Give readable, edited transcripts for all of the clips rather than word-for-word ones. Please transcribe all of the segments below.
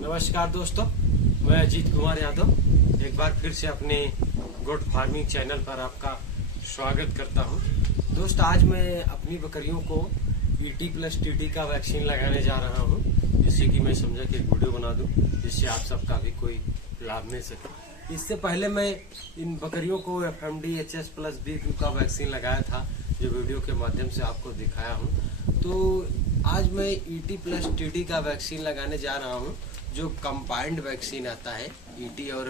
नमस्कार दोस्तों, मैं अजीत कुमार यादव एक बार फिर से अपने गोट फार्मिंग चैनल पर आपका स्वागत करता हूं। दोस्त, आज मैं अपनी बकरियों को ET+TT का वैक्सीन लगाने जा रहा हूं, जिससे कि मैं समझा कि एक वीडियो बना दूं जिससे आप सबका भी कोई लाभ मिल सके। इससे पहले मैं इन बकरियों को FMD HS+B का वैक्सीन लगाया था, जो वीडियो के माध्यम से आपको दिखाया हूँ। तो आज मैं ET+TT का वैक्सीन लगाने जा रहा हूँ, जो कंबाइंड वैक्सीन आता है। ET और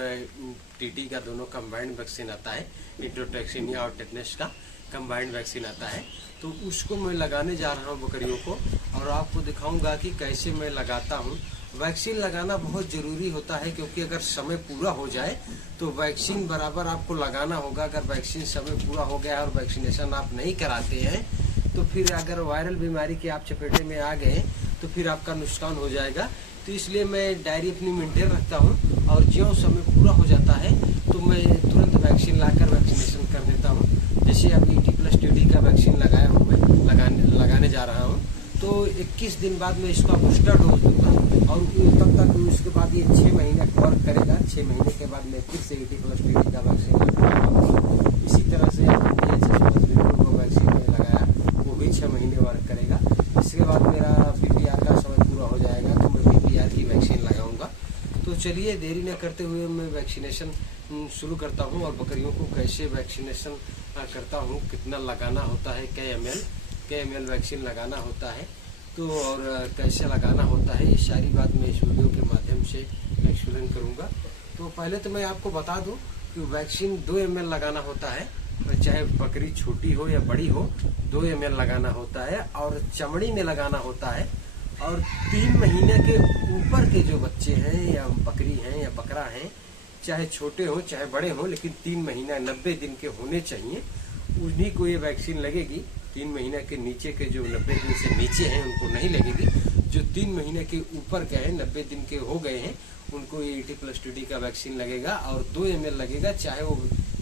TT का दोनों कंबाइंड वैक्सीन आता है। इंट्रोटैक्सीमिया और टेटनस का कंबाइंड वैक्सीन आता है। तो उसको मैं लगाने जा रहा हूँ बकरियों को, और आपको दिखाऊंगा कि कैसे मैं लगाता हूँ। वैक्सीन लगाना बहुत जरूरी होता है, क्योंकि अगर समय पूरा हो जाए तो वैक्सीन बराबर आपको लगाना होगा। अगर वैक्सीन समय पूरा हो गया और वैक्सीनेशन आप नहीं कराते हैं तो फिर अगर वायरल बीमारी के आप चपेटे में आ गए तो फिर आपका नुकसान हो जाएगा। तो इसलिए मैं डायरी अपनी मेंटेन रखता हूँ, और जो समय पूरा हो जाता है तो मैं तुरंत वैक्सीन लाकर वैक्सीनेशन कर देता हूँ। जैसे अब ET+TT का वैक्सीन लगाया हूँ, मैं लगाने जा रहा हूँ। तो 21 दिन बाद मैं इसका बूस्टर डोज दूंगा, और तब तक उसके बाद ये 6 महीने वर्क करेगा। 6 महीने के बाद मैं फिर से ET+TT का वैक्सीन लगाऊंगा। इसी तरह से HS+B को वैक्सीन लगाया, वो भी 6 महीने वर्क करेगा। इसके बाद मेरा PPR का समय पूरा हो जाएगा तो मैं PPR की वैक्सीन लगाऊंगा। तो चलिए देरी न करते हुए मैं वैक्सीनेशन शुरू करता हूं, और बकरियों को कैसे वैक्सीनेशन करता हूं, कितना लगाना होता है, कै ml वैक्सीन लगाना होता है, तो और कैसे लगाना होता है, ये सारी बात मैं इस वीडियो के माध्यम से एक्सप्लेन करूंगा। तो पहले तो मैं आपको बता दूं कि वैक्सीन 2 ml लगाना होता है, चाहे बकरी छोटी हो या बड़ी हो, 2 ml लगाना होता है, और चमड़ी में लगाना होता है। और 3 महीने के ऊपर के जो बच्चे हैं या बकरी हैं या बकरा हैं, चाहे छोटे हो चाहे बड़े हो, लेकिन 3 महीना 90 दिन के होने चाहिए, उन्हीं को ये वैक्सीन लगेगी। 3 महीने के नीचे के जो 90 दिन से नीचे हैं उनको नहीं लगेगी। जो 3 महीने के ऊपर के हैं, 90 दिन के हो गए हैं, उनको ये ET+TT का वैक्सीन लगेगा, और 2 ml लगेगा।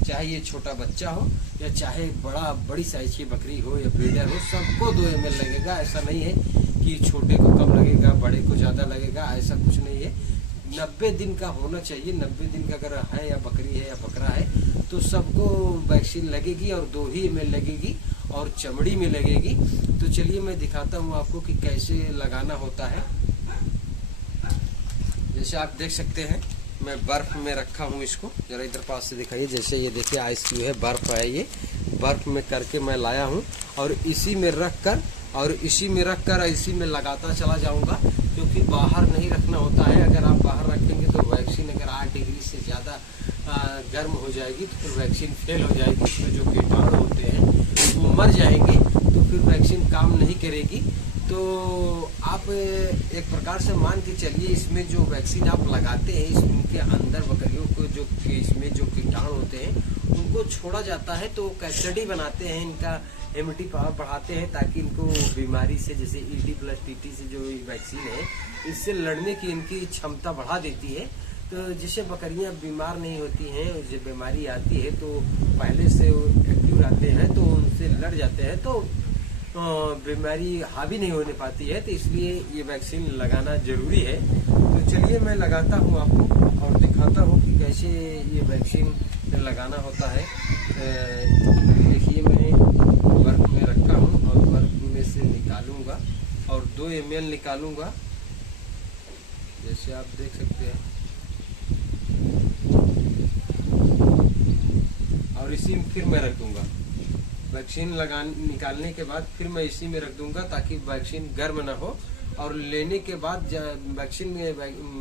चाहे ये छोटा बच्चा हो या चाहे बड़ी साइज की बकरी हो या ब्रीडर हो, सबको 2 ml लगेगा। ऐसा नहीं है कि छोटे को कम लगेगा, बड़े को ज्यादा लगेगा, ऐसा कुछ नहीं है। 90 दिन का होना चाहिए। 90 दिन का अगर है या बकरी है या बकरा है तो सबको वैक्सीन लगेगी, और 2 ही ml लगेगी, और चमड़ी में लगेगी। तो चलिए मैं दिखाता हूँ आपको कि कैसे लगाना होता है। जैसे आप देख सकते हैं, मैं बर्फ में रखा हूँ इसको, जरा इधर पास से दिखाइए। जैसे ये देखिए आइस क्यूब है, बर्फ है, ये बर्फ में करके मैं लाया हूँ, और इसी में रख कर इसी में लगाता चला जाऊंगा, क्योंकि बाहर नहीं रखना होता है। अगर आप बाहर रखेंगे तो वैक्सीन अगर 8 डिग्री से ज़्यादा गर्म हो जाएगी तो फिर वैक्सीन फेल हो जाएगी। इसमें जो कीटाणु होते हैं वो मर जाएंगे, तो फिर वैक्सीन काम नहीं करेगी। तो आप एक प्रकार से मान के चलिए, इसमें जो वैक्सीन आप लगाते हैं, इसके अंदर बकरियों को जो इसमें जो कीटाणु होते हैं उनको छोड़ा जाता है। तो कैस्टडी बनाते हैं, इनका इम्यूनिटी पावर बढ़ाते हैं, ताकि इनको बीमारी से, जैसे ET+TT से जो वैक्सीन है, इससे लड़ने की इनकी क्षमता बढ़ा देती है। तो जिससे बकरियां बीमार नहीं होती हैं, जब बीमारी आती है तो पहले से एक्टिव रहते हैं, तो उनसे लड़ जाते हैं, तो बीमारी हावी नहीं होने पाती है। तो इसलिए ये वैक्सीन लगाना जरूरी है। तो चलिए मैं लगाता हूँ आपको और दिखाता हूँ कि कैसे ये वैक्सीन लगाना होता है। देखिए मैं बर्फ में रखा हूँ, और बर्फ में से निकालूंगा, और 2 ml निकालूंगा, जैसे आप देख सकते हैं। और इसी में फिर मैं रख दूंगा वैक्सीन निकालने के बाद, फिर मैं इसी में रख दूंगा, ताकि वैक्सीन गर्म ना हो। और लेने के बाद, वैक्सीन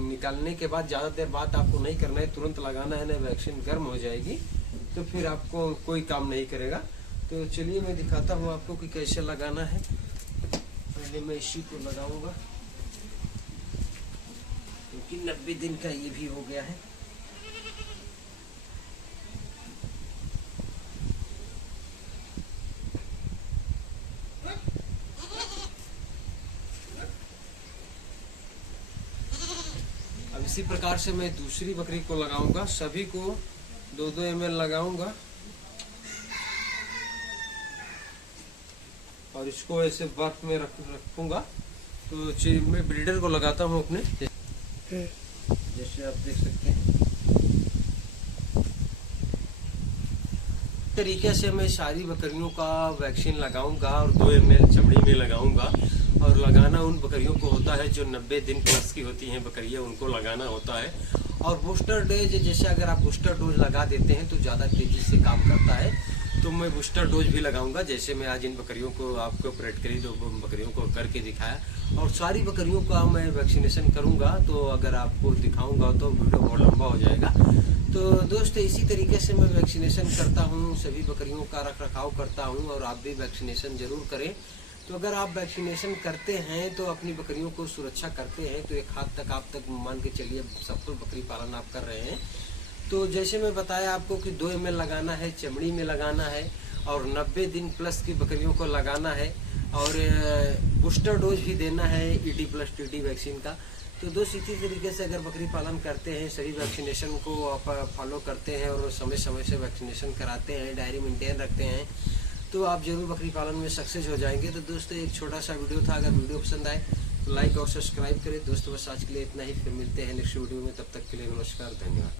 निकालने के बाद ज़्यादा देर बाद आपको नहीं करना है, तुरंत लगाना है, ना वैक्सीन गर्म हो जाएगी तो फिर आपको कोई काम नहीं करेगा। तो चलिए मैं दिखाता हूँ आपको कि कैसे लगाना है। पहले मैं इसी को लगाऊंगा, क्योंकि 90 दिन का ये भी हो गया है। अब इसी प्रकार से मैं दूसरी बकरी को लगाऊंगा, सभी को 2-2 ml लगाऊंगा, और इसको ऐसे बर्फ में रखूंगा। तो मैं ब्रीडर को लगाता हूँ अपने। जैसे आप देख सकते हैं तरीके से मैं सारी बकरियों का वैक्सीन लगाऊंगा और 2 ml चमड़ी में लगाऊंगा। और लगाना उन बकरियों को होता है जो 90 दिन प्लस की होती हैं बकरियां, उनको लगाना होता है। और बूस्टर डोज जैसे अगर आप बूस्टर डोज लगा देते हैं तो ज़्यादा तेजी से काम करता है, तो मैं बूस्टर डोज भी लगाऊंगा। जैसे मैं आज इन बकरियों को आपको ऑपरेट करी, तो बकरियों को करके दिखाया और सारी बकरियों का मैं वैक्सीनेशन करूंगा। तो अगर आपको दिखाऊंगा तो वीडियो बहुत लंबा हो जाएगा। तो दोस्त इसी तरीके से मैं वैक्सीनेशन करता हूं, सभी बकरियों का रख रखाव करता हूं और आप भी वैक्सीनेशन जरूर करें। तो अगर आप वैक्सीनेशन करते हैं तो अपनी बकरियों को सुरक्षा करते हैं तो एक हाथ तक आप तक मान के चलिए सफल बकरी पालन आप कर रहे हैं। तो जैसे मैं बताया आपको कि 2 ml लगाना है, चमड़ी में लगाना है और 90 दिन प्लस की बकरियों को लगाना है और बूस्टर डोज भी देना है ET+TT वैक्सीन का। तो दोस्त इसी तरीके से अगर बकरी पालन करते हैं, सभी वैक्सीनेशन को आप फॉलो करते हैं और समय समय से वैक्सीनेशन कराते हैं, डायरी मेंटेन रखते हैं, तो आप जरूर बकरी पालन में सक्सेस हो जाएंगे। तो दोस्तों एक छोटा सा वीडियो था, अगर वीडियो पसंद आए तो लाइक और सब्सक्राइब करें। दोस्तों बस आज के लिए इतना ही, फिर मिलते हैं नेक्स्ट वीडियो में। तब तक के लिए नमस्कार, धन्यवाद।